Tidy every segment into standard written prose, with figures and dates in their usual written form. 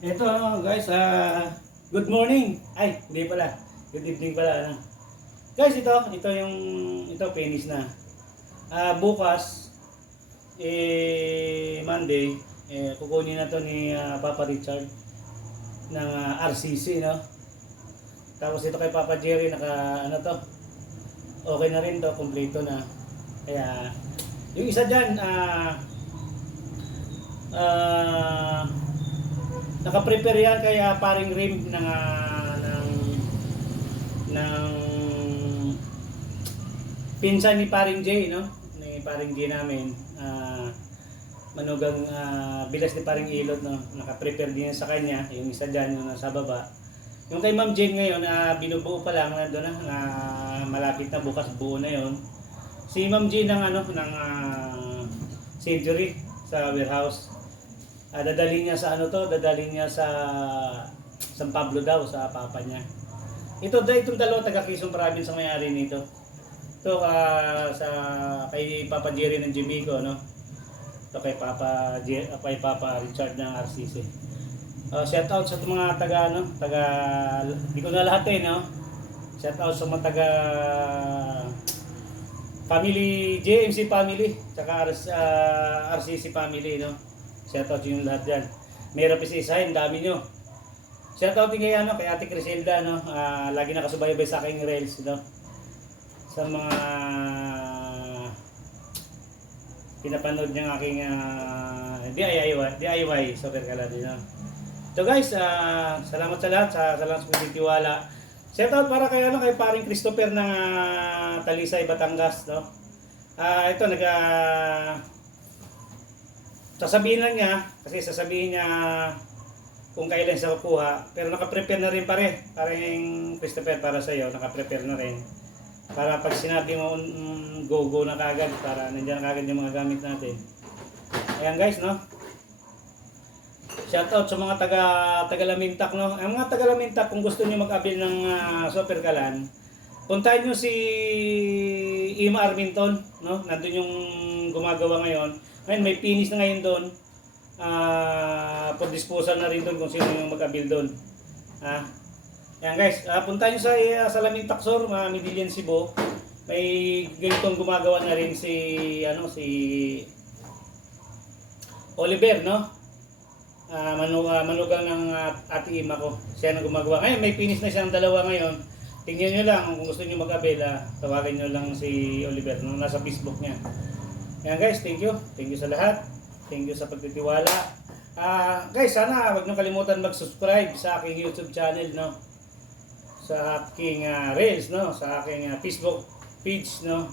Ito guys, good morning. Ay, hindi pala. Good evening pala. Ano. Guys, ito finish na. Bukas, Monday, kukunin na to ni Papa Richard ng RCC, no? Tapos ito kay Papa Jerry, okay na rin to, kompleto na. Kaya, yung isa dyan, naka-prepare yan kay paring rim ng pinsan ni paring J, no? Ni paring J namin. Manugang bilas ni paring Ilot, no? Naka-prepare din yan sa kanya. Yung isa dyan, yung nasa baba. Yung kay Ma'am Jane ngayon, binubuo pa lang, nandun na, malapit na, bukas buo na yon. Si Ma'am Jane ng surgery sa warehouse. Dadalhin niya sa San Pablo daw, sa papa niya. Itong dalawa taga Quezon Province ang may-ari nito. Ito kay Papa Jerry ng Jimico, no? Ito kay Papa Richard ng RCC. Shout out sa mga di ko na lahat no? Shout out sa mga family, JMC family, saka RCC family, no? Shoutout yung lahat dyan. Mayroon pa isa-isahin, dami nyo. Shoutout din kay Ate Criselda, no? Lagi nakasubaybay sa aking reels, no? Sa mga pinapanood niyang aking DIY Super Kaladi, no? So guys, salamat sa lahat, sa lahat sa pagtitiwala. Shoutout para kay paring Christopher ng Talisay, Batangas, no? Ito sasabihin lang niya, kasi sasabihin niya kung kailan siya kukuha, pero naka-prepare na rin parang Christopher, para sa iyo, naka-prepare na rin. Para pag sinabi mo go na kagad, para nandiyan kagad yung mga gamit natin. Ayan guys, no? Shout out sa mga taga Lamintak, no? Ang mga taga Lamintak, kung gusto niyo mag-avail ng Super Kalan, puntahan niyo si Ima Arminton, no? Nandun yung gumagawa ngayon. Ngayon, may finish na ngayon doon. For disposal na rin doon kung sino yung mag-avail doon. Yan guys, punta nyo sa Lamin Taksor, Midillion, Cebu. May ganitong gumagawa na rin si Oliver, no? Manugang ng ate Ima ko. Siya na gumagawa. Ngayon, may finish na siyang dalawa ngayon. Tingnan nyo lang, kung gusto nyo mag-avail, tawagan nyo lang si Oliver, no? Nasa Facebook niya. Ayan guys, thank you. Thank you sa lahat. Thank you sa pagtitiwala. Guys, sana wag niyo kalimutan mag-subscribe sa aking YouTube channel, no? Sa aking Reels, no? Sa aking Facebook page, no?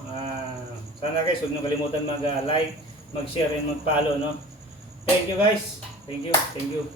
Sana guys, wag niyo kalimutan mag-like, mag-share, and mag-follow, no? Thank you guys. Thank you. Thank you.